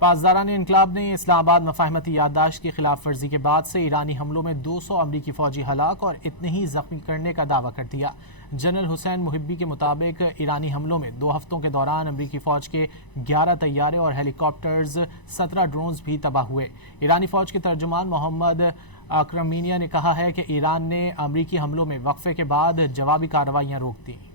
پاسداران انقلاب نے اسلام آباد مفاہمتی یادداشت کی خلاف ورزی کے بعد سے ایرانی حملوں میں 200 امریکی فوجی ہلاک اور اتنے ہی زخمی کرنے کا دعویٰ کر دیا۔ جنرل حسین محبی کے مطابق ایرانی حملوں میں 2 ہفتوں کے دوران امریکی فوج کے 11 طیارے اور ہیلی کاپٹرز 17 ڈرونز بھی تباہ ہوئے۔ ایرانی فوج کے ترجمان محمد اکرمینیا نے کہا ہے کہ ایران نے امریکی حملوں میں وقفے کے بعد جوابی کارروائیاں روک دیں۔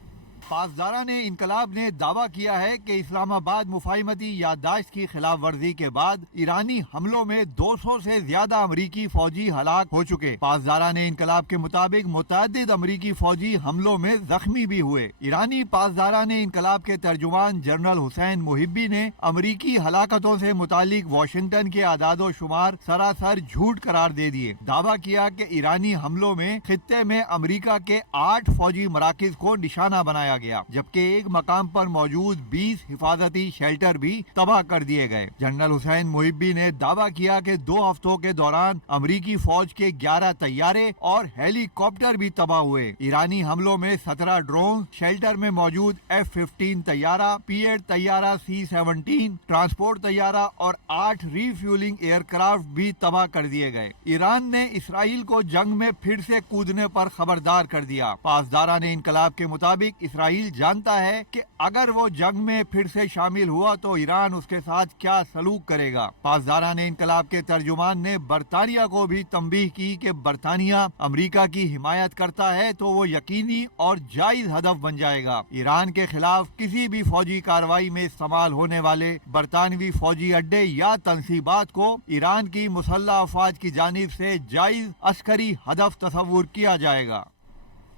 پاسداران انقلاب نے دعویٰ کیا ہے کہ اسلام آباد مفاہمتی یادداشت کی خلاف ورزی کے بعد ایرانی حملوں میں 200 سے زیادہ امریکی فوجی ہلاک ہو چکے۔ پاسداران انقلاب کے مطابق متعدد امریکی فوجی حملوں میں زخمی بھی ہوئے۔ ایرانی پاسداران انقلاب کے ترجمان جنرل حسین محبی نے امریکی ہلاکتوں سے متعلق واشنگٹن کے اعداد و شمار سراسر جھوٹ قرار دے دیے۔ دعویٰ کیا کہ ایرانی حملوں میں خطے میں امریکہ کے 8 فوجی مراکز کو نشانہ بنایا گیا، جبکہ ایک مقام پر موجود 20 حفاظتی شیلٹر بھی تباہ کر دیے گئے۔ جنرل حسین محبی نے دعویٰ کیا کہ 2 ہفتوں کے دوران امریکی فوج کے 11 طیارے اور ہیلی کاپٹر بھی تباہ ہوئے۔ ایرانی حملوں میں 17 ڈرون، شیلٹر میں موجود F-15 طیارہ، P-8 طیارہ، C-17 ٹرانسپورٹ طیارہ اور 8 ری فیولنگ ایئر کرافٹ بھی تباہ کر دیے گئے۔ ایران نے اسرائیل کو جنگ میں پھر سے کودنے پر خبردار کر دیا۔ پاسداران انقلاب کے مطابق اسرائیل جانتا ہے کہ اگر وہ جنگ میں پھر سے شامل ہوا تو ایران اس کے ساتھ کیا سلوک کرے گا۔ پاسداران انقلاب کے ترجمان نے برطانیہ کو بھی تنبیہ کی کہ برطانیہ امریکہ کی حمایت کرتا ہے تو وہ یقینی اور جائز ہدف بن جائے گا۔ ایران کے خلاف کسی بھی فوجی کارروائی میں استعمال ہونے والے برطانوی فوجی اڈے یا تنصیبات کو ایران کی مسلح افواج کی جانب سے جائز عسکری ہدف تصور کیا جائے گا۔